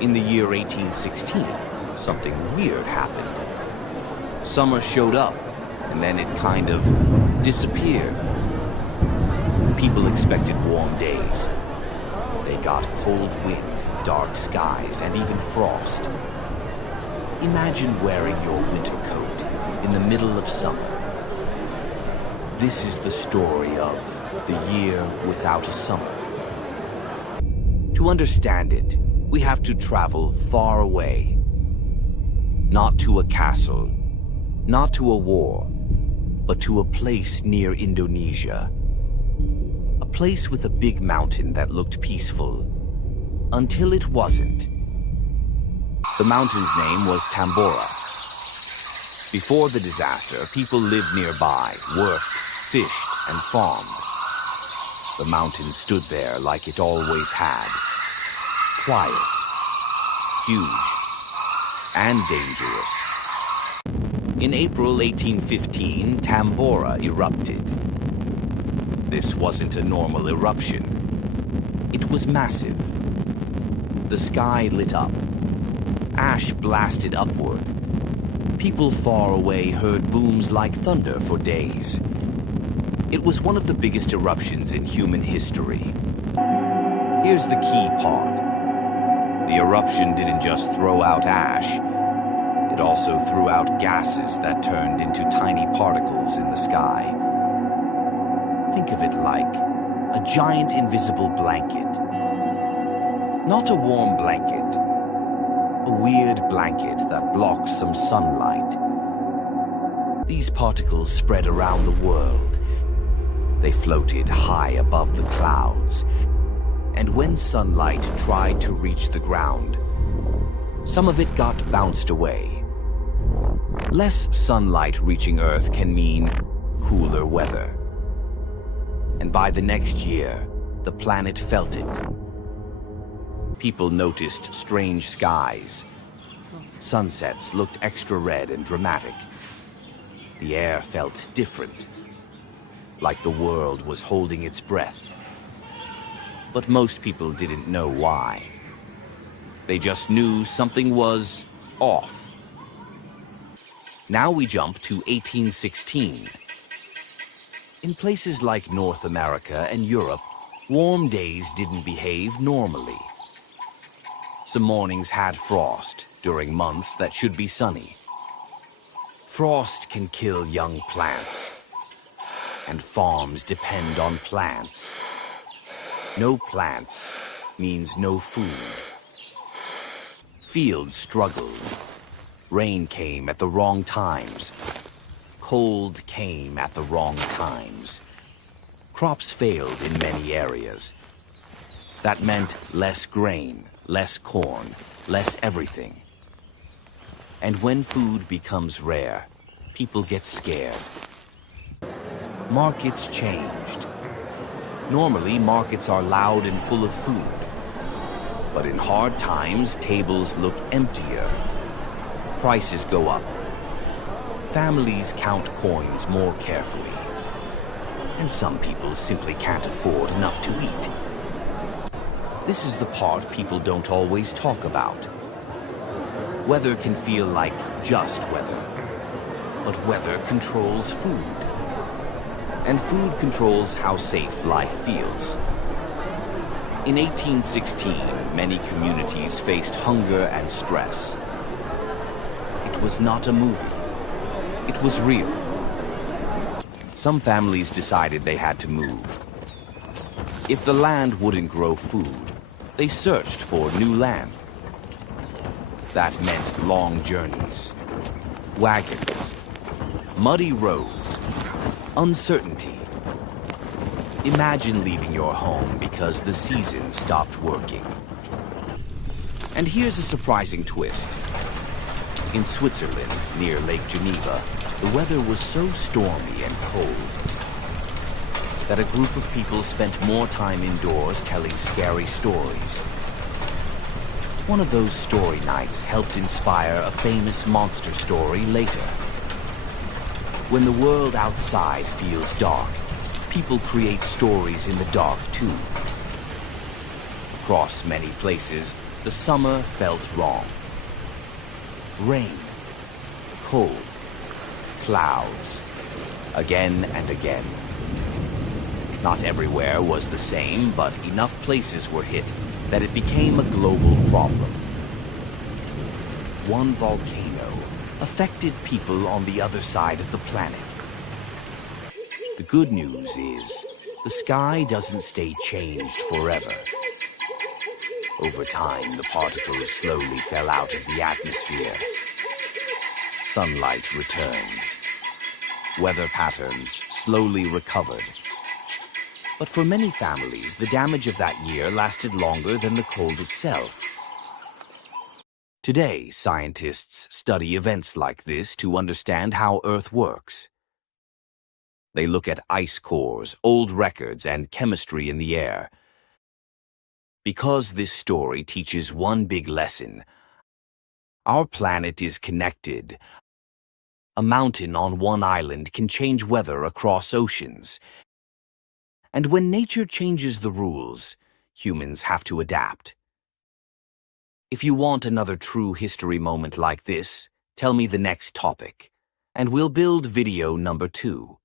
In the year 1816, something weird happened. Summer showed up, and then it kind of disappeared. People expected warm days. They got cold wind, dark skies, and even frost. Imagine wearing your winter coat in the middle of summer. This is the story of the year without a summer. To understand it, we have to travel far away. Not to a castle, not to a war, but to a place near Indonesia. A place with a big mountain that looked peaceful, until it wasn't. The mountain's name was Tambora. Before the disaster, people lived nearby, worked, fished, and farmed. The mountain stood there like it always had. Quiet, huge, and dangerous. In April 1815, Tambora erupted. This wasn't a normal eruption. It was massive. The sky lit up. Ash blasted upward. People far away heard booms like thunder for days. It was one of the biggest eruptions in human history. Here's the key part. The eruption didn't just throw out ash. It also threw out gases that turned into tiny particles in the sky. Think of it like a giant invisible blanket. Not a warm blanket. A weird blanket that blocks some sunlight. These particles spread around the world. They floated high above the clouds. And when sunlight tried to reach the ground, some of it got bounced away. Less sunlight reaching Earth can mean cooler weather. And by the next year, the planet felt it. People noticed strange skies. Sunsets looked extra red and dramatic. The air felt different, like the world was holding its breath. But most people didn't know why. They just knew something was off. Now we jump to 1816. In places like North America and Europe, warm days didn't behave normally. Some mornings had frost during months that should be sunny. Frost can kill young plants, and farms depend on plants. No plants means no food. Fields struggled. Rain came at the wrong times. Cold came at the wrong times. Crops failed in many areas. That meant less grain, less corn, less everything. And when food becomes rare, people get scared. Markets changed. Normally, markets are loud and full of food. But in hard times, tables look emptier. Prices go up. Families count coins more carefully. And some people simply can't afford enough to eat. This is the part people don't always talk about. Weather can feel like just weather. But weather controls food. And food controls how safe life feels. In 1816, many communities faced hunger and stress. It was not a movie. It was real. Some families decided they had to move. If the land wouldn't grow food, they searched for new land. That meant long journeys, wagons, muddy roads, uncertainty. Imagine leaving your home because the season stopped working. And here's a surprising twist. In Switzerland, near Lake Geneva, the weather was so stormy and cold that a group of people spent more time indoors telling scary stories. One of those story nights helped inspire a famous monster story later. When the world outside feels dark, people create stories in the dark too. Across many places, The summer felt wrong. Rain, cold, clouds, again and again. Not everywhere was the same, but enough places were hit that it became a global problem. One volcano affected people on the other side of the planet. The good news is, the sky doesn't stay changed forever. Over time, the particles slowly fell out of the atmosphere. Sunlight returned. Weather patterns slowly recovered. But for many families, the damage of that year lasted longer than the cold itself. Today, scientists study events like this to understand how Earth works. They look at ice cores, old records, and chemistry in the air. Because this story teaches one big lesson: our planet is connected. A mountain on one island can change weather across oceans. And when nature changes the rules, humans have to adapt. If you want another true history moment like this, tell me the next topic, and we'll build video number 2.